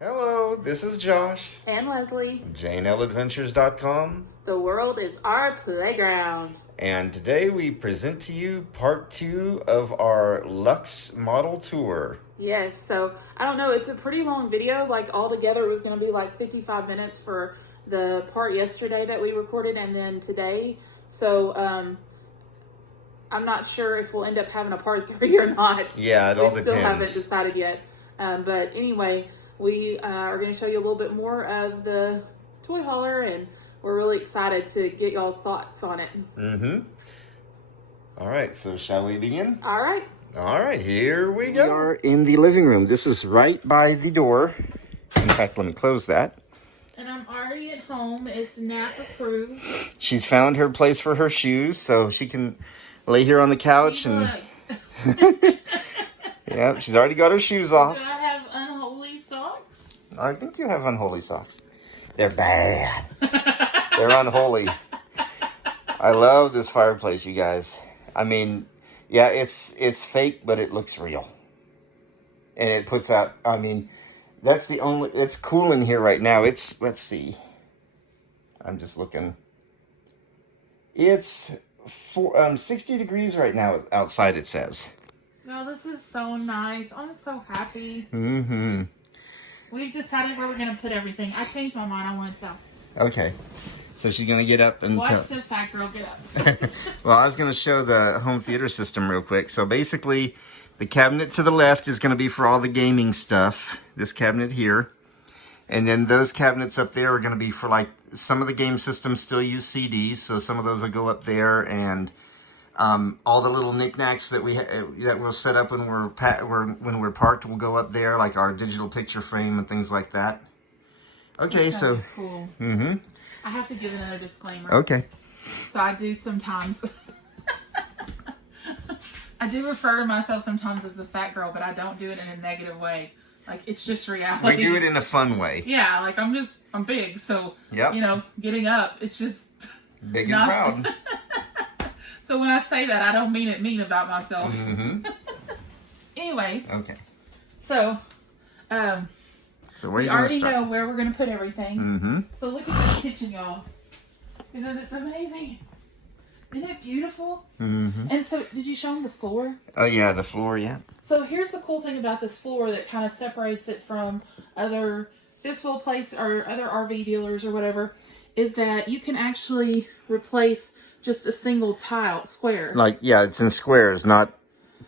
Hello, this is Josh. And Leslie. JaneLAdventures.com. The world is our playground. And today we present to you part 2 of our Luxe model tour. Yes, so I don't know, it's a pretty long video. Like altogether it was going to be like 55 minutes for the part yesterday that we recorded and then today. So I'm not sure if we'll end up having a part 3 or not. Yeah, it all depends. We still haven't decided yet. But anyway, we are going to show you a little bit more of the toy hauler, and we're really excited to get y'all's thoughts on it. All right, so shall we begin? All right. All right, here we go. We are in the living room. This is right by the door. In fact, let me close that. And I'm already at home. It's nap approved. She's found her place for her shoes, so she can lay here on the couch and... Yeah, she's already got her shoes off. Do I have unholy socks? I think you have unholy socks. They're bad. They're unholy. I love this fireplace, you guys. I mean, yeah, it's fake, but it looks real. And it puts out, I mean, that's the only, it's cool in here right now. It's, let's see. I'm just looking. It's 60 degrees right now outside, it says. Oh, this is so nice. I'm so happy. We've decided where we're going to put everything. I changed my mind. I want to tell. Okay. So she's going to get up and... Watch the fat girl get up. Well, I was going to show the home theater system real quick. So basically, the cabinet to the left is going to be for all the gaming stuff. This cabinet here. And then those cabinets up there are going to be for, like, some of the game systems still use CDs. So some of those will go up there, and... all the little knickknacks that we'll set up when we're parked will go up there, like our digital picture frame and things like that. Okay, so cool. I have to give another disclaimer. Okay. So I do sometimes. I do refer to myself sometimes as the fat girl, but I don't do it in a negative way. Like, it's just reality. We do it in a fun way. Yeah, like I'm big, so yep. You know, getting up, it's just big and proud. So when I say that, I don't mean it mean about myself. Anyway. Okay. So, we already know where we're going to put everything. So look at this kitchen, y'all. Isn't this amazing? Isn't it beautiful? And so, did you show them the floor? Oh, yeah, the floor, yeah. So here's the cool thing about this floor that kind of separates it from other fifth wheel place or other RV dealers or whatever, is that you can actually replace just a single tile square. Like, yeah, it's in squares, not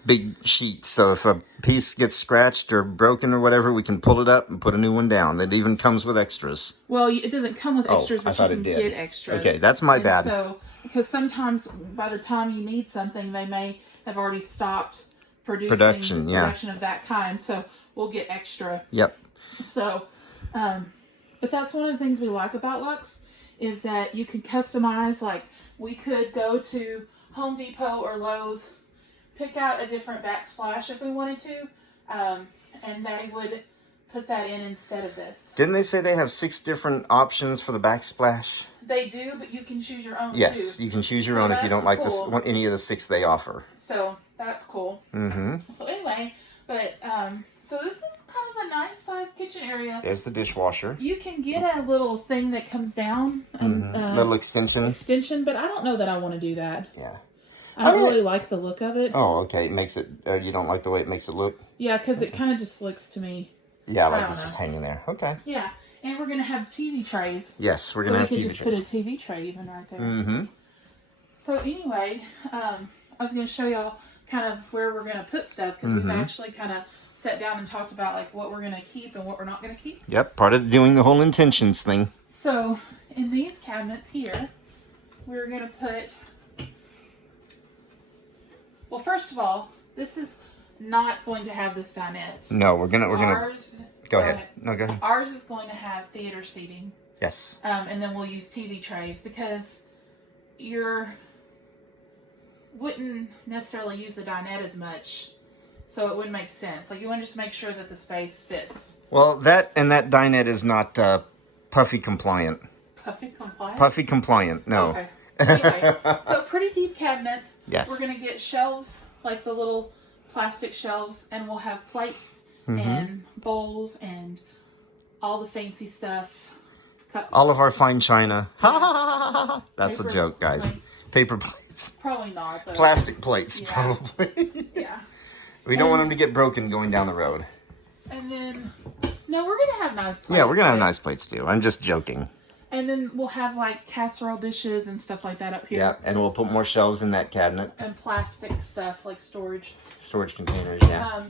big sheets. So if a piece gets scratched or broken or whatever, we can pull it up and put a new one down. It even comes with extras. Well, it doesn't come with extras, but I thought you can it did. get extras. Okay, that's my bad. So, because sometimes by the time you need something, they may have already stopped production of that kind. So we'll get extra. Yep. So, but that's one of the things we like about Luxe, is that you can customize. Like, we could go to Home Depot or Lowe's, pick out a different backsplash if we wanted to, and they would put that in instead of this. Didn't they say they have 6 different options for the backsplash? They do, but you can choose your own too. Yes, you can choose your own if you don't like any of the 6 they offer. So that's cool. So anyway, but so this is kind of a nice sized kitchen area. There's the dishwasher. You can get a little thing that comes down. Little extension. But I don't know that I want to do that. Yeah. I don't really like the look of it. Oh, okay. It makes it, you don't like the way it makes it look? Yeah, because it kind of just looks to me. Yeah, like it's just hanging there. Okay. Yeah, and we're going to have TV trays. Yes, we're going to have TV trays. So we could just put a TV tray even right there. So anyway, I was going to show y'all kind of where we're going to put stuff, because we've actually kind of sat down and talked about like what we're going to keep and what we're not going to keep. Yep, part of doing the whole intentions thing. So in these cabinets here, we're going to put, well, first of all, this is not going to have this dinette. No, we're gonna go ahead. No, go ahead. Ours is going to have theater seating. Yes. And then we'll use TV trays, because wouldn't necessarily use the dinette as much, so it wouldn't make sense. Like, you want to just make sure that the space fits. Well, that dinette is not puffy compliant. Puffy compliant? Puffy compliant, no. Okay. Anyway, so pretty deep cabinets. Yes. We're going to get shelves, like the little plastic shelves, and we'll have plates and bowls and all the fancy stuff. Cups. All of our fine china. That's Paper a joke, guys. plates. Paper plates. Probably not, though. Plastic plates, Yeah. probably. Yeah. We don't want them to get broken going down the road. And then, no, we're going to have nice plates. Yeah, we're going to have right? nice plates too. I'm just joking. And then we'll have like casserole dishes and stuff like that up here. Yeah, and we'll put more shelves in that cabinet. And plastic stuff like storage. Storage containers, yeah.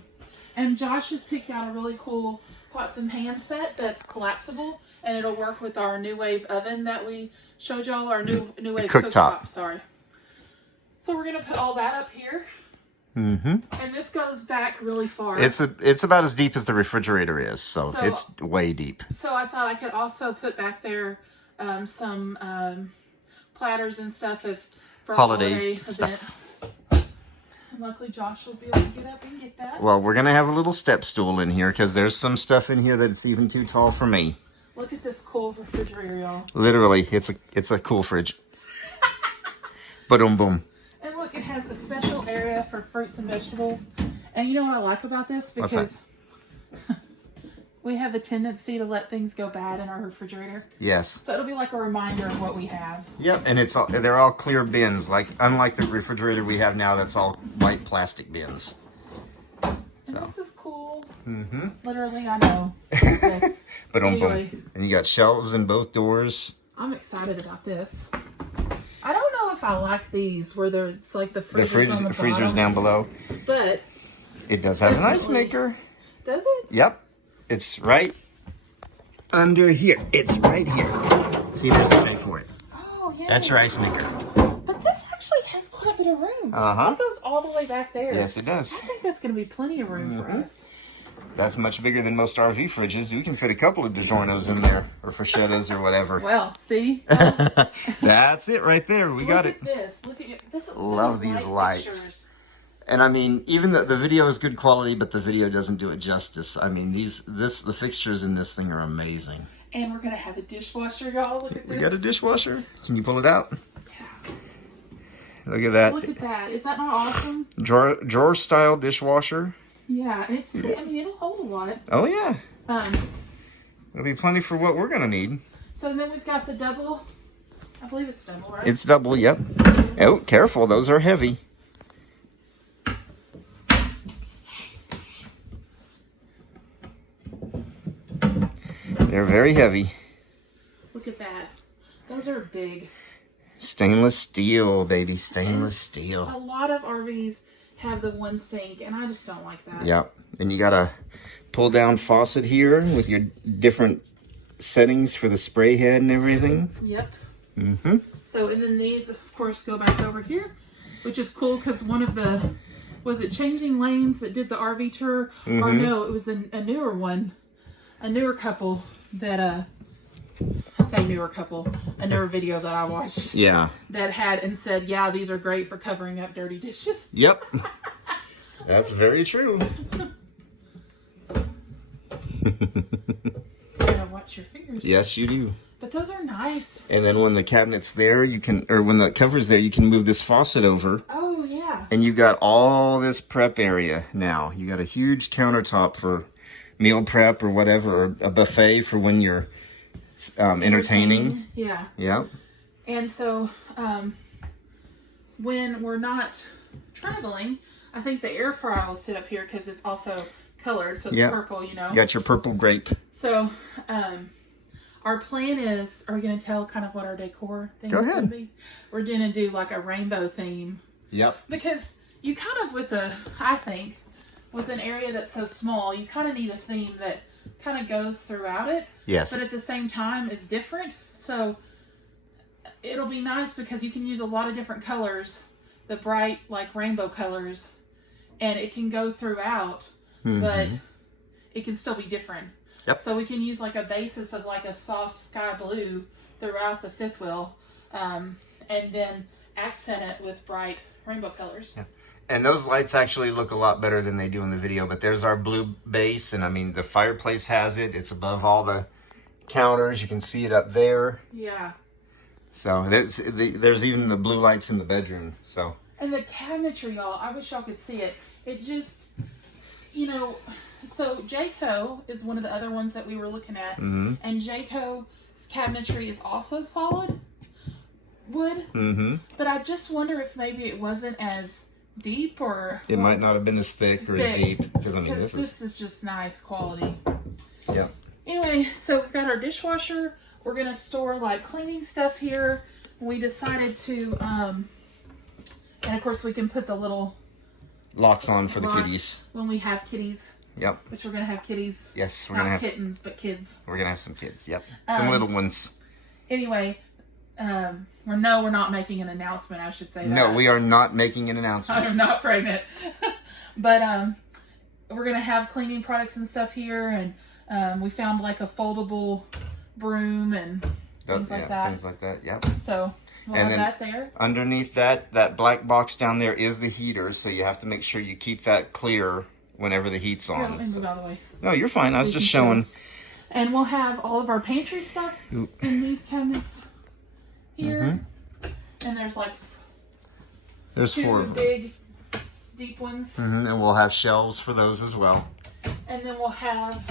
And Josh has picked out a really cool pots and pan set that's collapsible, and it'll work with our New Wave oven that we showed y'all, our New Wave cooktop. Sorry. So we're gonna put all that up here. Mm-hmm. And this goes back really far. It's about as deep as the refrigerator is, so it's way deep. So I thought I could also put back there some platters and stuff for holiday events. And luckily Josh will be able to get up and get that. Well, we're gonna have a little step stool in here because there's some stuff in here that's even too tall for me. Look at this cool refrigerator, y'all. Literally, it's a cool fridge. Boom, boom. And look, it has a special area for fruits and vegetables. And you know what I like about this? Because we have a tendency to let things go bad in our refrigerator. Yes. So it'll be like a reminder of what we have. Yep, and they're all clear bins, unlike the refrigerator we have now that's all white plastic bins. And this is cool. Mm-hmm. Literally, I know. Okay. But anyway, and you got shelves in both doors. I'm excited about this. I don't know if I like these where it's like the freezers on the freezers bottom, down below. But it does have an ice maker. Does it? Yep. It's right under here. It's right here. See, there's a tray for it. Oh, yeah. That's your ice maker. But this actually has quite a bit of room. Uh-huh. It goes all the way back there. Yes, it does. I think that's going to be plenty of room for us. That's much bigger than most RV fridges. We can fit a couple of DiGiorno's in there, or Frashettas, or whatever. Well, see? That's it right there. We got it. Look at this. Look at this. Love these lights. Pictures. And I mean, even the video is good quality, but the video doesn't do it justice. I mean, the fixtures in this thing are amazing. And we're going to have a dishwasher, y'all. Look at this. We got a dishwasher. Can you pull it out? Yeah. Look at that. Look at that. Is that not awesome? Drawer style dishwasher. Yeah, and I mean, it'll hold a lot. Oh, yeah. There'll be plenty for what we're going to need. So then we've got the double. I believe it's double, right? It's double, yep. Oh, careful. Those are heavy. They're very heavy. Look at that. Those are big. Stainless steel, baby. Stainless steel. A lot of RVs have the one sink, and I just don't like that. Yep. And you got a pull down faucet here with your different settings for the spray head and everything. Yep. Mm-hmm. So, and then these, of course, go back over here, which is cool because one of the, was it Changing Lanes that did the RV tour? Mm-hmm. Or no, it was a newer one, a newer couple that, I say newer couple, a newer video that I watched. Yeah. That had and said, yeah, these are great for covering up dirty dishes. Yep. That's very true. You gotta watch your fingers. Yes, you do. But those are nice. And then when the cabinet's there, when the cover's there, you can move this faucet over. Oh, yeah. And you've got all this prep area now. You got a huge countertop for meal prep or whatever, or a buffet for when you're entertaining. Yeah. Yeah. And so when we're not traveling, I think the air fryer will sit up here because it's also colored, so it's purple, you know. You got your purple grape. So our plan is, are we going to tell kind of what our decor thing is going to be? We're going to do like a rainbow theme. Yep. Because you kind of, I think, with an area that's so small, you kind of need a theme that kind of goes throughout it. Yes. But at the same time is different. So it'll be nice because you can use a lot of different colors, the bright like rainbow colors, and it can go throughout, but it can still be different. Yep. So we can use like a basis of like a soft sky blue throughout the fifth wheel, and then accent it with bright rainbow colors. Yeah. And those lights actually look a lot better than they do in the video. But there's our blue base, and I mean the fireplace has it. It's above all the counters. You can see it up there. Yeah. So there's even the blue lights in the bedroom. So. And the cabinetry, y'all. I wish y'all could see it. you know, so Jayco is one of the other ones that we were looking at, and Jayco's cabinetry is also solid wood, but I just wonder if maybe it wasn't as deep, or it might not have been as thick or as deep, because I mean this is just nice quality. Yeah. Anyway, so we've got our dishwasher. We're gonna store like cleaning stuff here. We decided to, and of course we can put the little locks on for the kitties when we have kitties. Yep. Which we're gonna have kitties. Yes, we're not gonna have kittens, but kids. We're gonna have some kids. Yep. Some little ones. Anyway, we're not making an announcement. I should say that. No, we are not making an announcement. I'm not pregnant, but we're gonna have cleaning products and stuff here, and we found like a foldable broom and things like that. Things like that. Yep. So we'll have that there. Underneath that black box down there is the heater, so you have to make sure you keep that clear whenever the heat's on. Move out of the way. No, you're fine. I was just showing. And we'll have all of our pantry stuff in these cabinets here. And there's like four big, deep ones. And we'll have shelves for those as well. And then we'll have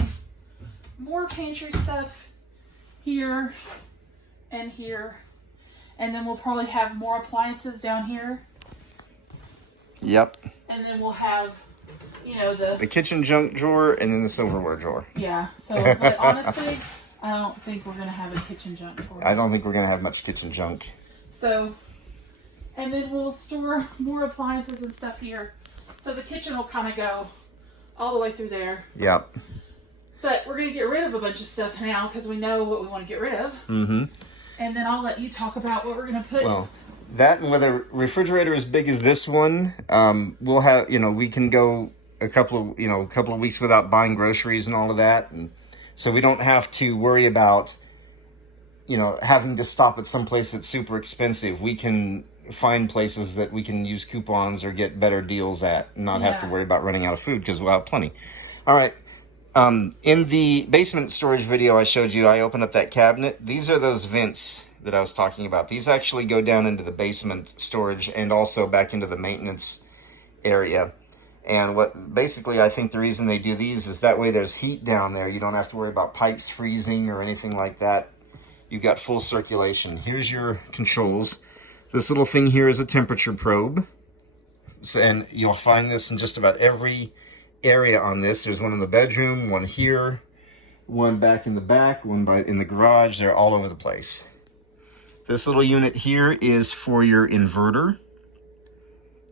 more pantry stuff here and here. And then we'll probably have more appliances down here. Yep. And then we'll have, you know, the kitchen junk drawer and then the silverware drawer. Yeah. So, but honestly, I don't think we're going to have a kitchen junk drawer. I don't think we're going to have much kitchen junk. So, and then we'll store more appliances and stuff here. So the kitchen will kind of go all the way through there. Yep. But we're going to get rid of a bunch of stuff now because we know what we want to get rid of. And then I'll let you talk about what we're going to put. Well, that and with a refrigerator as big as this one, we'll have, we can go a couple of weeks without buying groceries and all of that. And so we don't have to worry about, having to stop at some place that's super expensive. We can find places that we can use coupons or get better deals at and not have to worry about running out of food because we'll have plenty. All right. In the basement storage video I showed you, I opened up that cabinet. These are those vents that I was talking about. These actually go down into the basement storage and also back into the maintenance area. And basically I think the reason they do these is that way there's heat down there. You don't have to worry about pipes freezing or anything like that. You've got full circulation. Here's your controls. This little thing here is a temperature probe. So, and you'll find this in just about every area on this. There's one in the bedroom, one here, one back in the back, one in the garage. They're all over the place. This little unit here is for your inverter.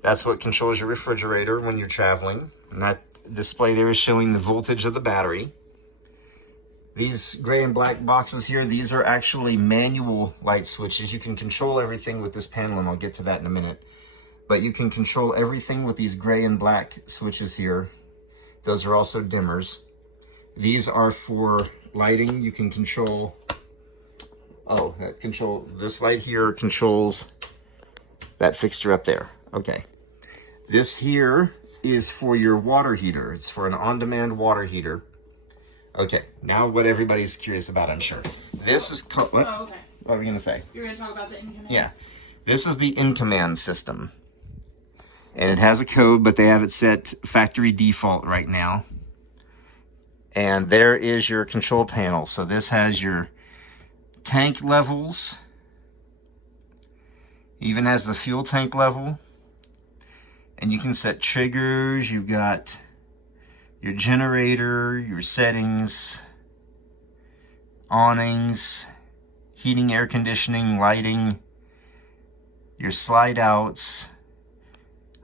That's what controls your refrigerator when you're traveling. And that display there is showing the voltage of the battery. These gray and black boxes here, these are actually manual light switches. You can control everything with this panel, and I'll get to that in a minute. But you can control everything with these gray and black switches here. Those are also dimmers. These are for lighting. You can control, this light here controls that fixture up there. Okay. This here is for your water heater. It's for an on-demand water heater. Okay, now what everybody's curious about, I'm sure. This is called, what? Oh, okay. What were you going to say? You're going to talk about the in-command? Yeah. This is the in-command system. And it has a code, but they have it set factory default right now. And there is your control panel. So this has your tank levels. Even has the fuel tank level. And you can set triggers. You've got your generator, your settings, awnings, heating, air conditioning, lighting, your slide outs.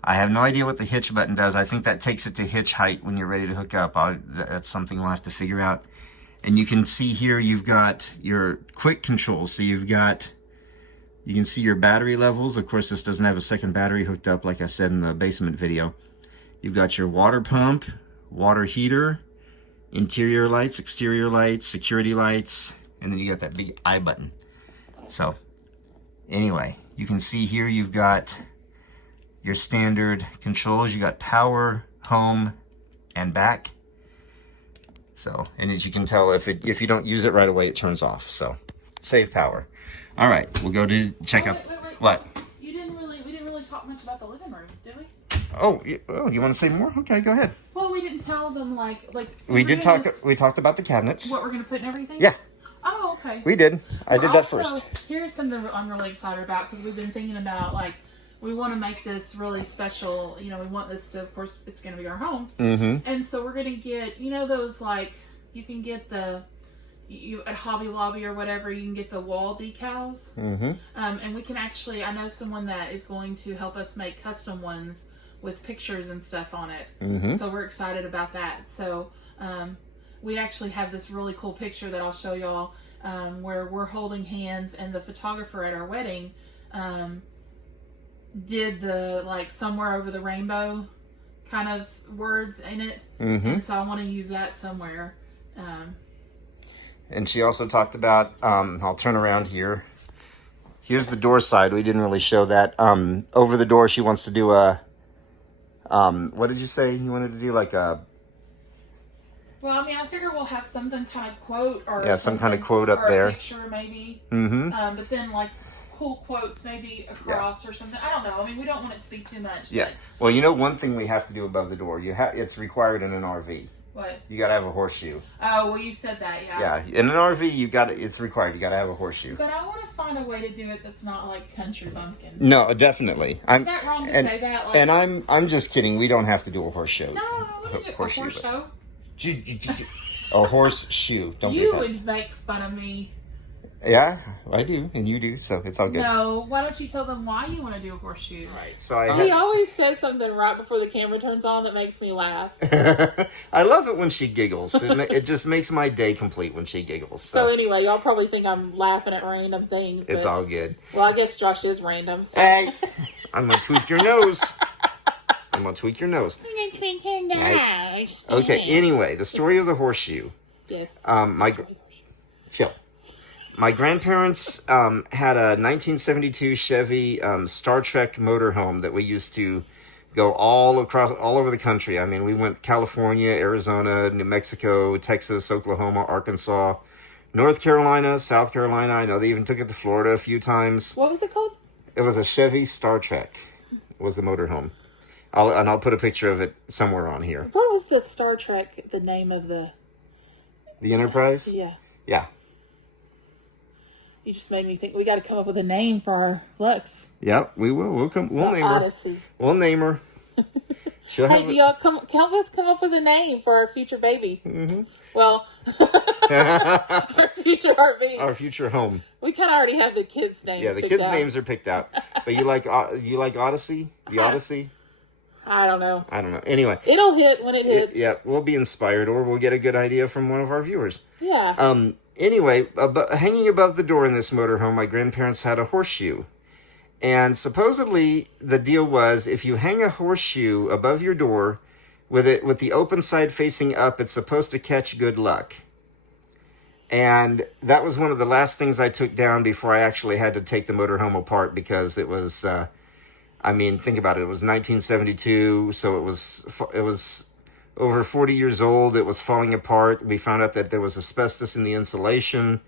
I have no idea what the hitch button does. I think that takes it to hitch height when you're ready to hook up. That's something we'll have to figure out. And you can see here you've got your quick controls. So you can see your battery levels. Of course, this doesn't have a second battery hooked up like I said in the basement video. You've got your water pump, water heater, interior lights, exterior lights, security lights, and then you got that big I button. So anyway, you can see here you've got your standard controls. You got power, home, and back. So, and as you can tell, if you don't use it right away, it turns off. So save power. All right, we'll go to check out. Wait. What? We didn't really talk much about the living room, did we? Oh, you want to say more? Okay, go ahead. Well, we didn't tell them We did talk. We talked about the cabinets. what we're gonna put in everything. Yeah. Oh, okay. We did. I did that first. Here's something I'm really excited about because we've been thinking about we want to make this really special. You know, we want this to, of course, it's going to be our home. Mm-hmm. And so we're going to get, those you can get at Hobby Lobby or whatever, you can get the wall decals. Mm-hmm. And we can actually, I know someone that is going to help us make custom ones with pictures and stuff on it. Mm-hmm. So we're excited about that. So we actually have this really cool picture that I'll show y'all where we're holding hands, and the photographer at our wedding did the somewhere over the rainbow kind of words in it. Mm-hmm. And so I want to use that somewhere. And she also talked about, I'll turn around here. Here's the door side. We didn't really show that. Over the door, she wants to do a, what did you say? You wanted to do well, I mean, I figure we'll have something kind of quote or some kind of quote up or there. A picture maybe. Mm-hmm. But then cool quotes maybe across or something. I don't know. I mean, we don't want it to be too much. Yeah. But... Well, one thing we have to do above the door. It's required in an RV. What? You got to have a horseshoe. Oh, well, you said that, yeah. Yeah, in an RV, it's required. You got to have a horseshoe. But I want to find a way to do it that's not like country bumpkin. No, definitely. Is that wrong to say that? And I'm just kidding. We don't have to do a horseshoe. No, I want to do a horse show. A horseshoe. Don't You would make fun of me. Yeah, I do, and you do, so it's all good. No, why don't you tell them why you want to do a horseshoe? Right. So he always says something right before the camera turns on that makes me laugh. I love it when she giggles. It just makes my day complete when she giggles. So anyway, y'all probably think I'm laughing at random things. But, it's all good. Well, I guess Josh is random. So. Hey, I'm gonna tweak your nose. I'm gonna tweak your nose. Right. Okay. Anyway, the story of the horseshoe. Yes. Chill. My grandparents had a 1972 Chevy Star Trek motorhome that we used to go all over the country. I mean, we went California, Arizona, New Mexico, Texas, Oklahoma, Arkansas, North Carolina, South Carolina. I know they even took it to Florida a few times. What was it called? It was a Chevy Star Trek. Was the motorhome. I'll put a picture of it somewhere on here. What was the Star Trek, the name of the Enterprise? Yeah. Yeah. You just made me think we got to come up with a name for our Lux. Yep, we will. We'll name her. Odyssey. We'll name her. Hey, do y'all help us come up with a name for our future baby? Mm-hmm. Well, our future RV. Our future home. We kind of already have the kids' names. Yeah, the kids' names are picked out. But you like Odyssey? The Odyssey? I don't know. Anyway, it'll hit when it hits. Yeah, we'll be inspired, or we'll get a good idea from one of our viewers. Yeah. Anyway, hanging above the door in this motorhome, my grandparents had a horseshoe. And supposedly the deal was if you hang a horseshoe above your door with the open side facing up, it's supposed to catch good luck. And that was one of the last things I took down before I actually had to take the motorhome apart, because it was, think about it. It was 1972, so it was over 40 years old. It was falling apart. We found out that there was asbestos in the insulation,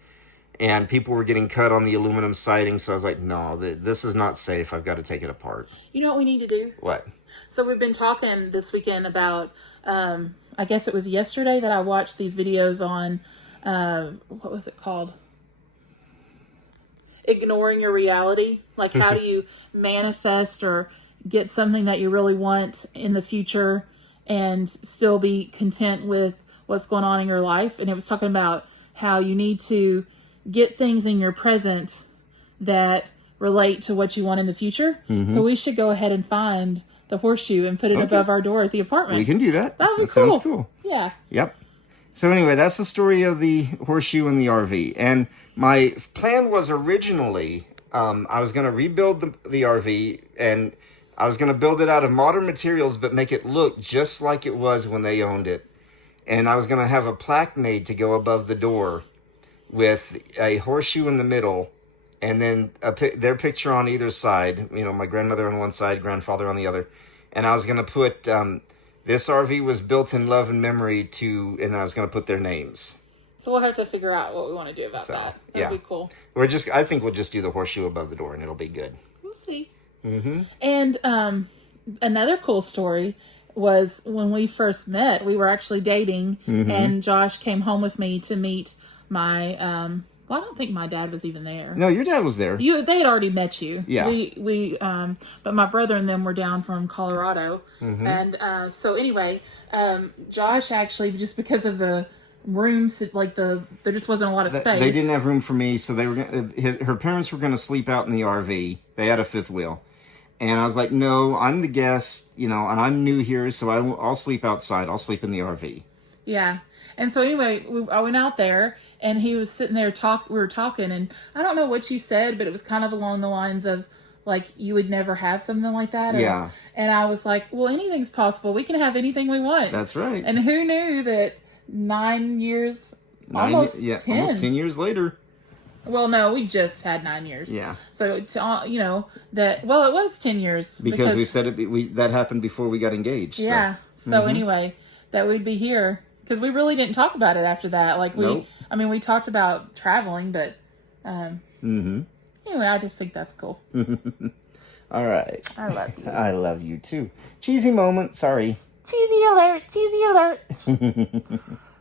and people were getting cut on the aluminum siding. So I was like, no, this is not safe. I've got to take it apart. You know what we need to do? What? So we've been talking this weekend about, I guess it was yesterday that I watched these videos on, what was it called? Ignoring your reality. Like, how do you manifest or get something that you really want in the future and still be content with what's going on in your life? And it was talking about how you need to get things in your present that relate to what you want in the future. Mm-hmm. So we should go ahead and find the horseshoe and put it above our door at the apartment. We can do that. That would be cool. Sounds cool. Yeah. Yep. So anyway, that's the story of the horseshoe and the RV. And my plan was originally, I was going to rebuild the RV, and I was going to build it out of modern materials, but make it look just like it was when they owned it. And I was going to have a plaque made to go above the door with a horseshoe in the middle, and then their picture on either side. You know, my grandmother on one side, grandfather on the other. And I was going to put, this RV was built in love and memory and I was going to put their names. So we'll have to figure out what we want to do about that. That'd be cool. I think we'll just do the horseshoe above the door, and it'll be good. We'll see. Mm-hmm. And another cool story was when we first met, we were actually dating, and Josh came home with me to meet my, well, I don't think my dad was even there. No, your dad was there. They had already met you. Yeah. But my brother and them were down from Colorado. And so anyway, Josh actually, just because of the rooms, like there just wasn't a lot of space. They didn't have room for me, so they were. Her parents were going to sleep out in the RV. They had a fifth wheel. And I was like, no, I'm the guest, and I'm new here, so I'll sleep outside. I'll sleep in the RV. Yeah. And so anyway, I went out there, and he was sitting there we were talking, and I don't know what you said, but it was kind of along the lines of, like, you would never have something like that. Yeah. And I was like, well, anything's possible. We can have anything we want. That's right. And who knew that 9 years, almost 10. Almost 10 years later. Well, no, we just had 9 years. Yeah. So, it was 10 years. Because we said that happened before we got engaged. Yeah. So anyway, that we'd be here. Because we really didn't talk about it after that. Like, Nope. we talked about traveling, but, anyway, I just think that's cool. All right. I love you. I love you too. Cheesy moment. Sorry. Cheesy alert. Cheesy alert.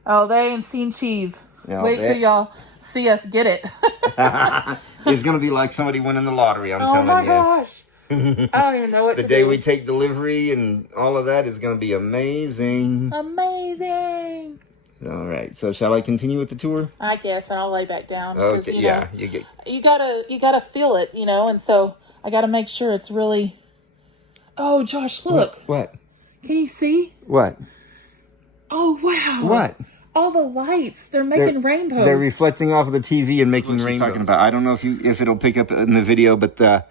Oh, they ain't seen cheese. No, Wait till y'all see us get it. It's going to be like somebody winning the lottery, I'm telling you. Oh my gosh. I don't even know what The to day do. we take delivery and all of that is going to be amazing. Amazing. All right. So shall I continue with the tour? I guess I'll lay back down. 'Cause, Okay. Yeah. You get. You gotta feel it, and so I gotta make sure it's really. Oh, Josh, look. What? Can you see? What? Oh, wow. What? All the lights. They're making rainbows. They're reflecting off of the TV and making rainbows. Talking about. I don't know if it'll pick up in the video, but the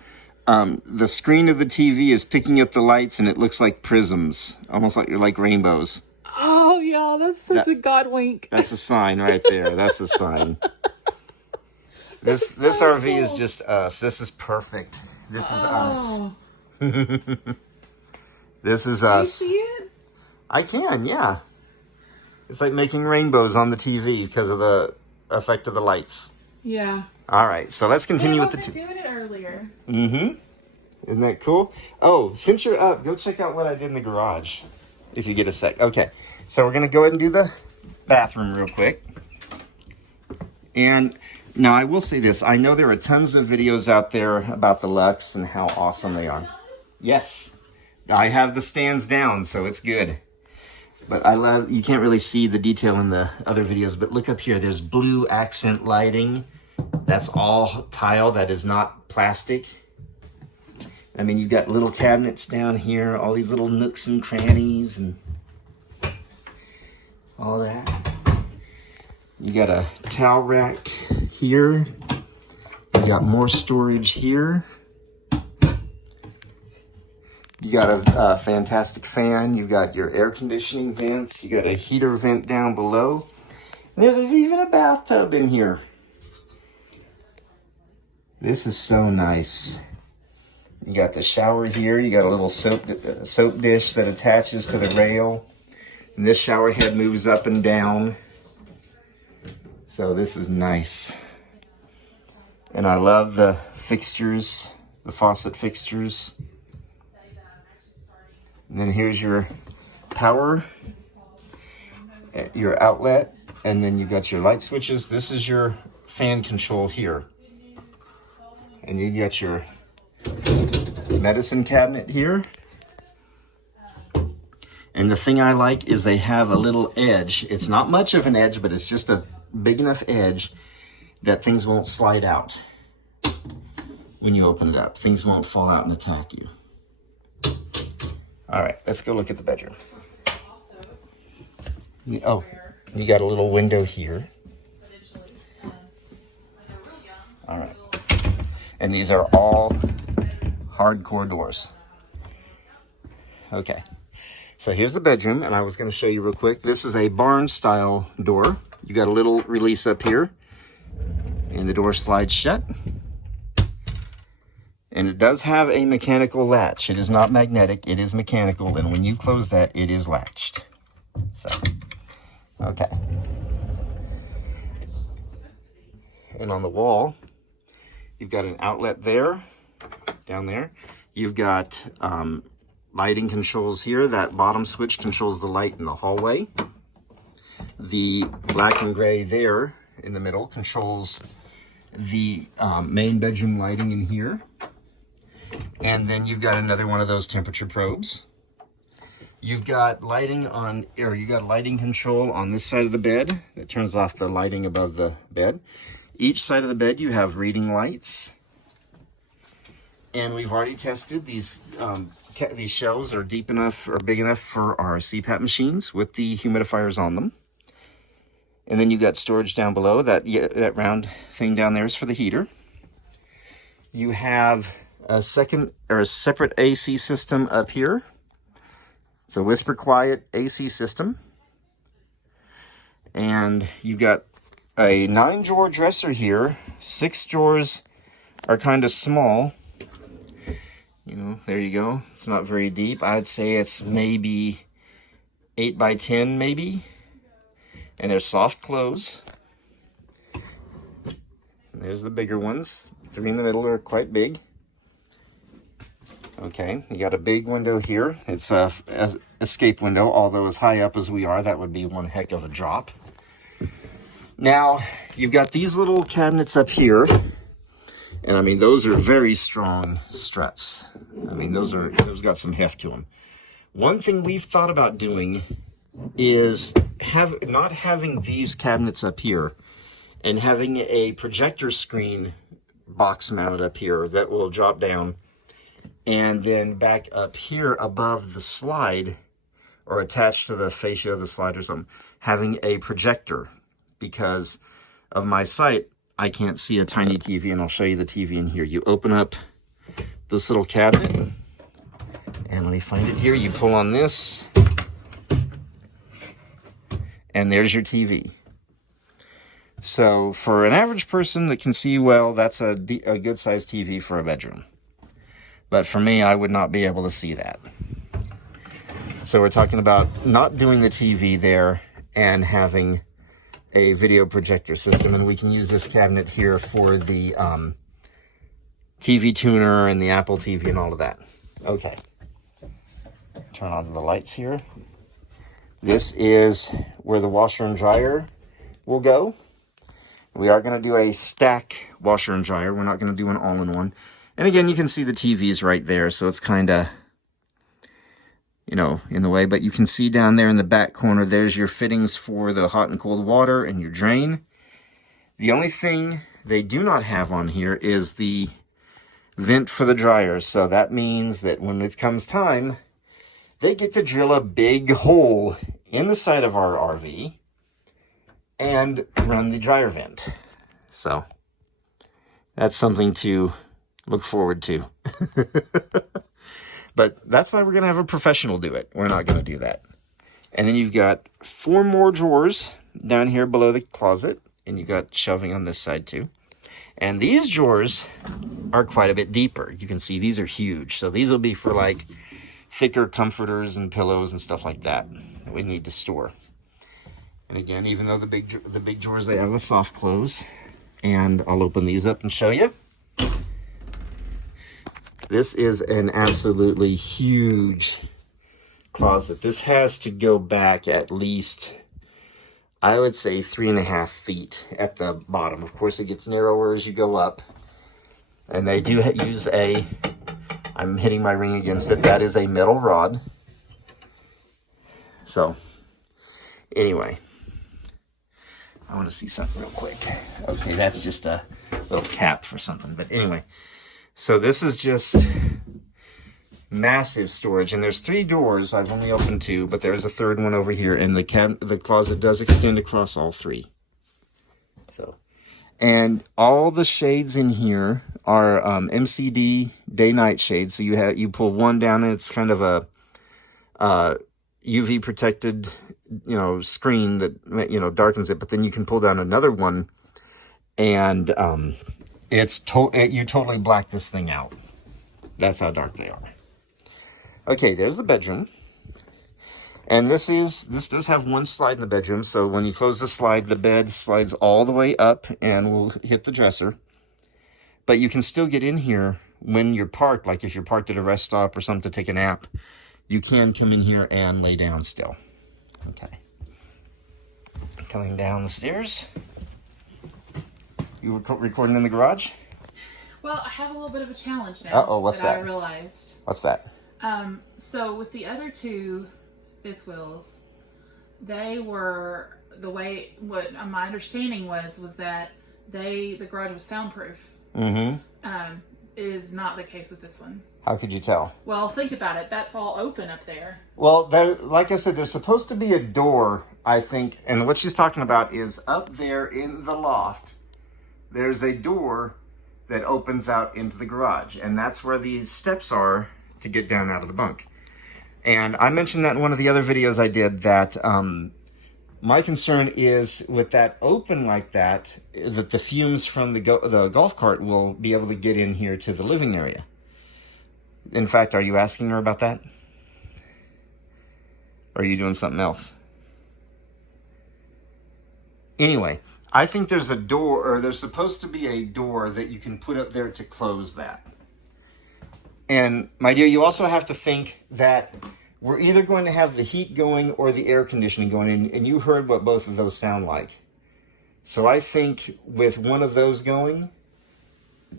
screen of the TV is picking up the lights, and it looks like prisms, almost like rainbows. Oh, y'all, that's such a God wink. That's a sign right there. That's a sign. This RV is just us. This is perfect. This is us. This is us. Can you see it? I can, yeah. It's like making rainbows on the TV because of the effect of the lights. Yeah. All right, so let's continue with the tour. I wasn't doing it earlier. Isn't that cool? Oh, since you're up, go check out what I did in the garage, if you get a sec. Okay, so we're going to go ahead and do the bathroom real quick. And now I will say this. I know there are tons of videos out there about the Luxe and how awesome they are. Yes, I have the stands down, so it's good. But you can't really see the detail in the other videos, but look up here. There's blue accent lighting. That's all tile. That is not plastic. I mean, you've got little cabinets down here, all these little nooks and crannies and all that. You got a towel rack here. You got more storage here. You got a fantastic fan. You got your air conditioning vents. You got a heater vent down below. And there's even a bathtub in here. This is so nice. You got the shower here. You got a little soap dish that attaches to the rail. And this shower head moves up and down. So this is nice. And I love the fixtures, the faucet fixtures. And then here's your power, your outlet, and then you've got your light switches. This is your fan control here. And you got your medicine cabinet here. And the thing I like is they have a little edge. It's not much of an edge, but it's just a big enough edge that things won't slide out when you open it up. Things won't fall out and attack you. All right, let's go look at the bedroom. Oh, you got a little window here. All right. And these are all hardcore doors. Okay. So here's the bedroom, and I was going to show you real quick. This is a barn-style door. You got a little release up here, and the door slides shut. And it does have a mechanical latch. It is not magnetic, it is mechanical, and when you close that, it is latched. So, okay. And on the wall, you've got an outlet there, down there. You've got lighting controls here. That bottom switch controls the light in the hallway. The black and gray there in the middle controls the main bedroom lighting in here. And then you've got another one of those temperature probes. You've got lighting on, or you got lighting control on this side of the bed that turns off the lighting above the bed. Each side of the bed you have reading lights. And we've already tested these shelves are deep enough or big enough for our CPAP machines with the humidifiers on them. And then you've got storage down below. That round thing down there is for the heater. You have a separate AC system up here. It's a whisper quiet AC system. And you've got a 9-drawer dresser here. 6 drawers are kind of small. You know, there you go. It's not very deep. I'd say it's maybe 8 by 10 maybe. And they're soft close. And there's the bigger ones. 3 in the middle are quite big. Okay, you got a big window here. It's a escape window, although as high up as we are, that would be one heck of a drop. Now, you've got these little cabinets up here. And I mean, those are very strong struts. I mean, those got some heft to them. One thing we've thought about doing is not having these cabinets up here and having a projector screen box mounted up here that will drop down, and then back up here above the slide or attached to the fascia of the slide or something, having a projector. Because of my sight, I can't see a tiny TV, and I'll show you the TV in here. You open up this little cabinet, and let me find it here. You pull on this, and there's your TV. So for an average person that can see well, that's a good sized TV for a bedroom. But for me, I would not be able to see that. So we're talking about not doing the TV there and having a video projector system. And we can use this cabinet here for the TV tuner and the Apple TV and all of that. Okay. Turn on the lights here. This is where the washer and dryer will go. We are going to do a stack washer and dryer. We're not going to do an all-in-one. And again, you can see the TVs right there, so it's kind of, you know, in the way. But you can see down there in the back corner, there's your fittings for the hot and cold water and your drain. The only thing they do not have on here is the vent for the dryer. So that means that when it comes time, they get to drill a big hole in the side of our RV and run the dryer vent. So that's something to look forward to. But that's why we're going to have a professional do it. We're not going to do that. And then you've got 4 more drawers down here below the closet. And you've got shelving on this side too. And these drawers are quite a bit deeper. You can see these are huge. So these will be for like thicker comforters and pillows and stuff like that we need to store. And again, even though the big drawers, they have a soft close. And I'll open these up and show you. This is an absolutely huge closet. This has to go back at least, I would say, 3.5 feet at the bottom. Of course, it gets narrower as you go up. And they do use I'm hitting my ring against it. That is a metal rod. So, anyway, I want to see something real quick. Okay, that's just a little cap for something. But anyway, so this is just massive storage. And there's 3 doors. I've only opened 2, but there's a 3rd one over here. And the closet does extend across all 3. So, and all the shades in here are MCD day-night shades. So you pull one down, and it's kind of a UV protected, screen that darkens it. But then you can pull down another one, and you totally black this thing out. That's how dark they are. Okay, there's the bedroom. And this does have one slide in the bedroom. So when you close the slide, the bed slides all the way up and will hit the dresser. But you can still get in here when you're parked. Like if you're parked at a rest stop or something to take a nap, you can come in here and lay down still. Okay. Coming down the stairs. You were recording in the garage? Well, I have a little bit of a challenge now. Uh-oh, what's that? I realized. What's that? So with the other two fifth wheels, they were what my understanding was that the garage was soundproof. Mm-hmm. It is not the case with this one. How could you tell? Well, think about it. That's all open up there. Well, like I said, there's supposed to be a door, I think, and what she's talking about is up there in the loft, there's a door that opens out into the garage, and that's where the steps are to get down out of the bunk. And I mentioned that in one of the other videos I did that my concern is with that open like that the fumes from the golf cart will be able to get in here to the living area. In fact, are you asking her about that? Or are you doing something else? Anyway, I think there's a door, or there's supposed to be a door that you can put up there to close that. And my dear, you also have to think that we're either going to have the heat going or the air conditioning going, and you heard what both of those sound like. So I think with one of those going,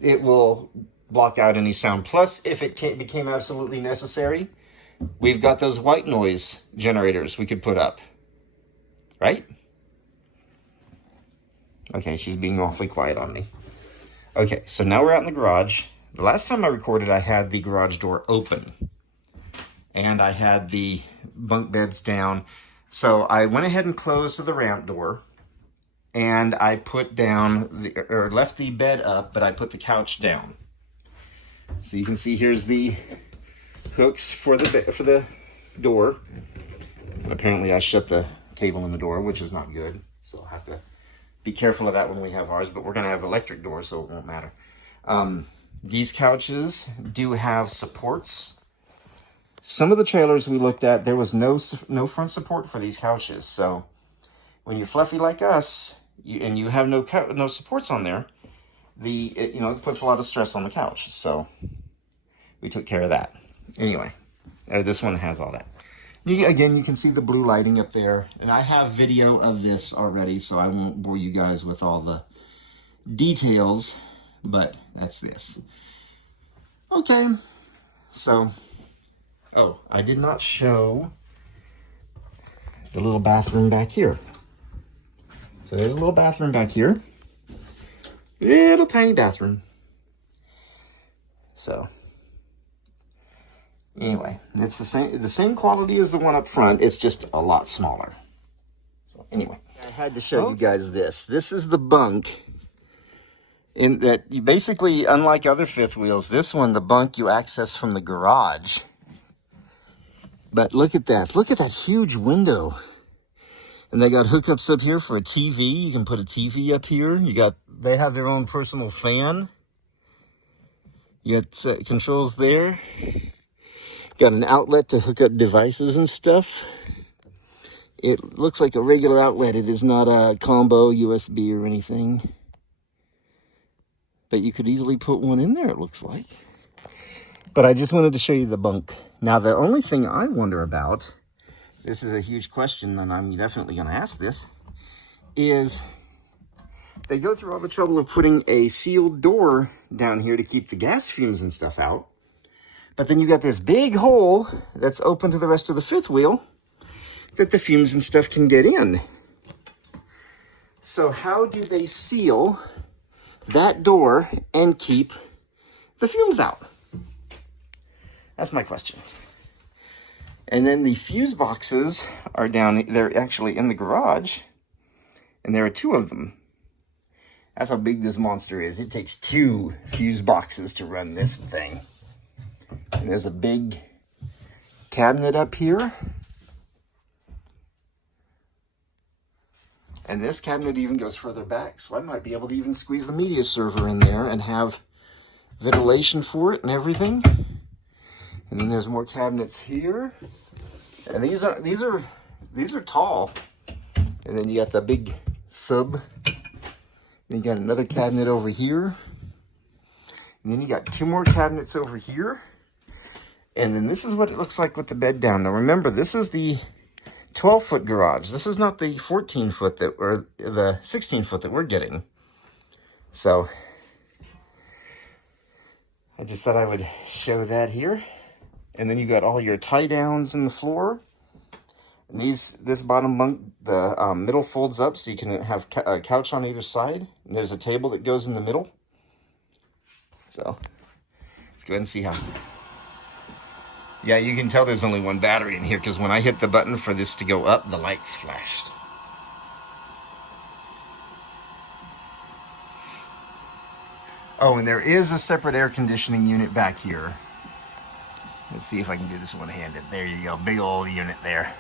it will block out any sound. Plus, if it became absolutely necessary, we've got those white noise generators we could put up. Right? Okay, she's being awfully quiet on me. Okay, so now we're out in the garage. The last time I recorded, I had the garage door open. And I had the bunk beds down. So I went ahead and closed the ramp door. And I put down, left the bed up, but I put the couch down. So you can see here's the hooks for the door. And apparently I shut the cable in the door, which is not good. So I'll have to be careful of that when we have ours, but we're going to have electric doors, so it won't matter. These couches do have supports. Some of the trailers we looked at, there was no front support for these couches. So when you're fluffy like us, and you have no supports on there, it puts a lot of stress on the couch. So we took care of that. Anyway, this one has all that. Again, you can see the blue lighting up there. And I have video of this already, so I won't bore you guys with all the details. But that's this. Okay. So, I did not show the little bathroom back here. So there's a little bathroom back here. Little tiny bathroom. So anyway, it's the same quality as the one up front. It's just a lot smaller. So anyway, I had to show you guys this. This is the bunk. In that you basically, unlike other fifth wheels, this one, the bunk you access from the garage. But look at that. Look at that huge window. And they got hookups up here for a TV. You can put a TV up here. They have their own personal fan. You got controls there. Got an outlet to hook up devices and stuff. It looks like a regular outlet. It is not a combo USB or anything. But you could easily put one in there, it looks like. But I just wanted to show you the bunk. Now, the only thing I wonder about, this is a huge question, and I'm definitely going to ask this, is they go through all the trouble of putting a sealed door down here to keep the gas fumes and stuff out. But then you got this big hole that's open to the rest of the fifth wheel that the fumes and stuff can get in. So how do they seal that door and keep the fumes out? That's my question. And then the fuse boxes are down, they're actually in the garage, and there are two of them. That's how big this monster is. It takes 2 fuse boxes to run this thing. And there's a big cabinet up here. And this cabinet even goes further back, so I might be able to even squeeze the media server in there and have ventilation for it and everything. And then there's more cabinets here. And these are tall. And then you got the big sub. Then you got another cabinet over here. And then you got 2 more cabinets over here. And then this is what it looks like with the bed down. Now remember, this is the 12-foot garage. This is not the 14-foot that, or the 16-foot that we're getting. So I just thought I would show that here. And then you got all your tie downs in the floor. And this bottom bunk, the middle folds up so you can have a couch on either side. And there's a table that goes in the middle. So let's go ahead and see how. Yeah, you can tell there's only one battery in here because when I hit the button for this to go up, the lights flashed. Oh, and there is a separate air conditioning unit back here. Let's see if I can do this one-handed. There you go, big old unit there.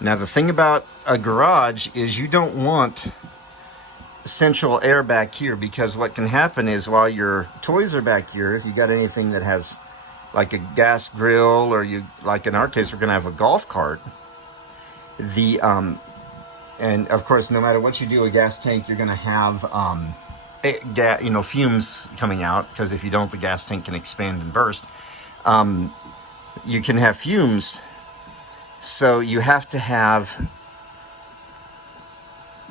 Now the thing about a garage is you don't want central air back here, because what can happen is while your toys are back here, if you got anything that has like a gas grill, or you, like in our case, we're gonna have a golf cart, and of course, no matter what you do, a gas tank, you're gonna have fumes coming out, because if you don't, the gas tank can expand and burst. You can have fumes, so you have to have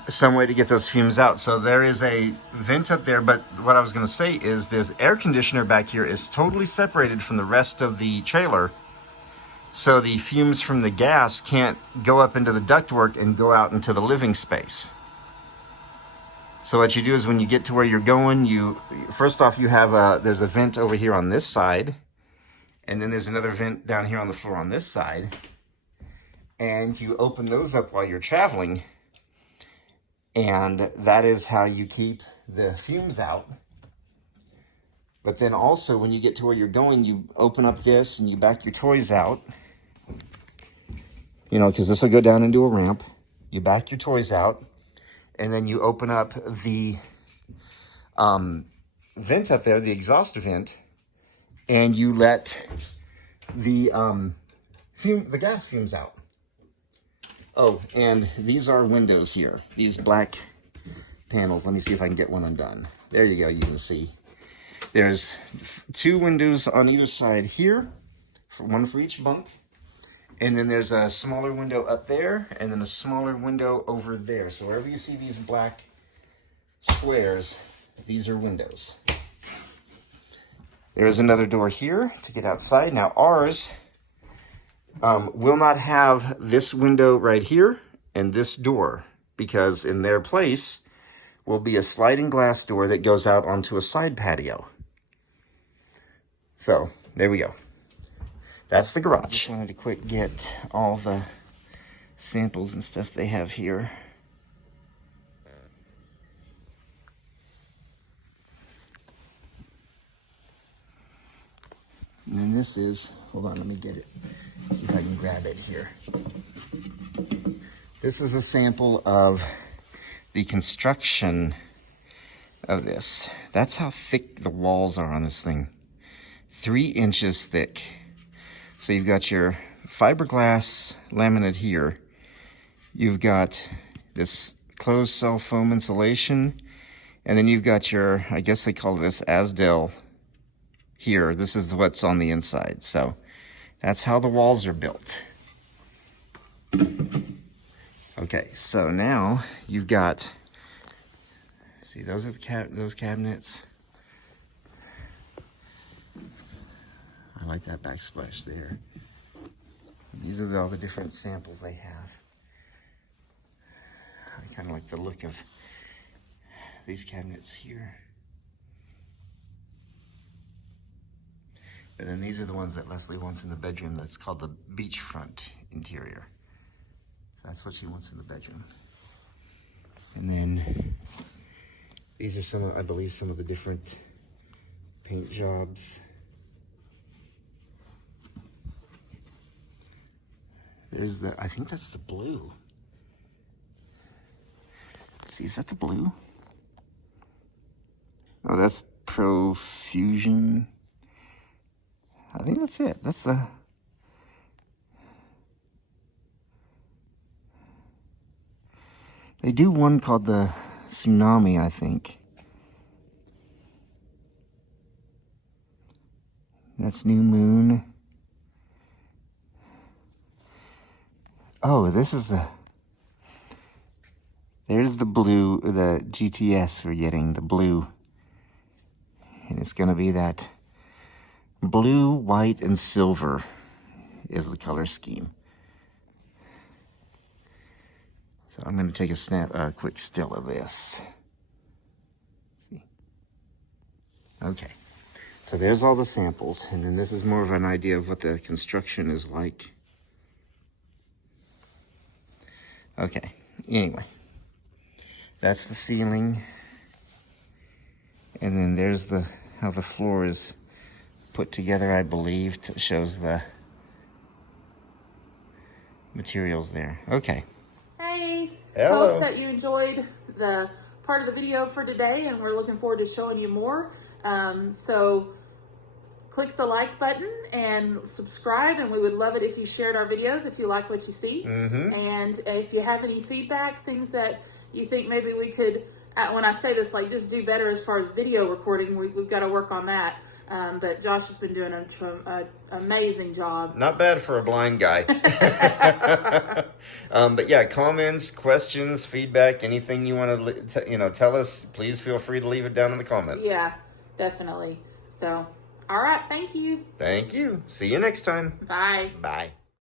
some way to get those fumes out. So there is a vent up there, but what I was going to say is this air conditioner back here is totally separated from the rest of the trailer, so the fumes from the gas can't go up into the ductwork and go out into the living space. So what you do is when you get to where you're going, first off, you have there's a vent over here on this side, and then there's another vent down here on the floor on this side, and you open those up while you're traveling, and that is how you keep the fumes out. But then also when you get to where you're going, you open up this and you back your toys out, because this will go down into a ramp. You back your toys out, and then you open up the vent up there, the exhaust vent, and you let the gas fumes out. Oh, and these are windows here. These black panels. Let me see if I can get one undone. There you go. You can see. There's 2 windows on either side here, one for each bunk. And then there's a smaller window up there, and then a smaller window over there. So wherever you see these black squares, these are windows. There's another door here to get outside. Now ours will not have this window right here and this door, because in their place will be a sliding glass door that goes out onto a side patio. So there we go. That's the garage. Just wanted to quick get all the samples and stuff they have here. And then this is, hold on, let me get it. See if I can grab it here. This is a sample of the construction of this. That's how thick the walls are on this thing. 3 inches thick. So you've got your fiberglass laminate here. You've got this closed cell foam insulation. And then you've got your, I guess they call this Asdel here. This is what's on the inside. So that's how the walls are built. Okay, so now you've got, see, those are those cabinets. I like that backsplash there. These are all the different samples they have. I kind of like the look of these cabinets here. And then these are the ones that Leslie wants in the bedroom. That's called the beachfront interior. So that's what she wants in the bedroom. And then these are some of, I believe, some of the different paint jobs. There's the, I think that's the blue. Let's see, is that the blue? Oh, that's Profusion. I think that's it. That's the... They do one called the Tsunami, I think. That's New Moon. Oh, this is there's the blue, the GTS we're getting, the blue. And it's going to be that blue, white, and silver is the color scheme. So I'm going to take a quick still of this. See? Okay. So there's all the samples, and then this is more of an idea of what the construction is like. Okay, anyway. That's the ceiling. And then there's how the floor is put together, I believe. It shows the materials there. Okay. Hey, Hello. hope that you enjoyed the part of the video for today, and we're looking forward to showing you more. So click the like button and subscribe, and we would love it if you shared our videos if you like what you see. And if you have any feedback, things that you think maybe we could, when I say this, like just do better as far as video recording, we've got to work on that. But Josh has been doing an amazing job. Not bad for a blind guy. But yeah, comments, questions, feedback, anything you want to tell us, please feel free to leave it down in the comments. Yeah, definitely. So, all right, thank you. Thank you. See you next time. Bye. Bye.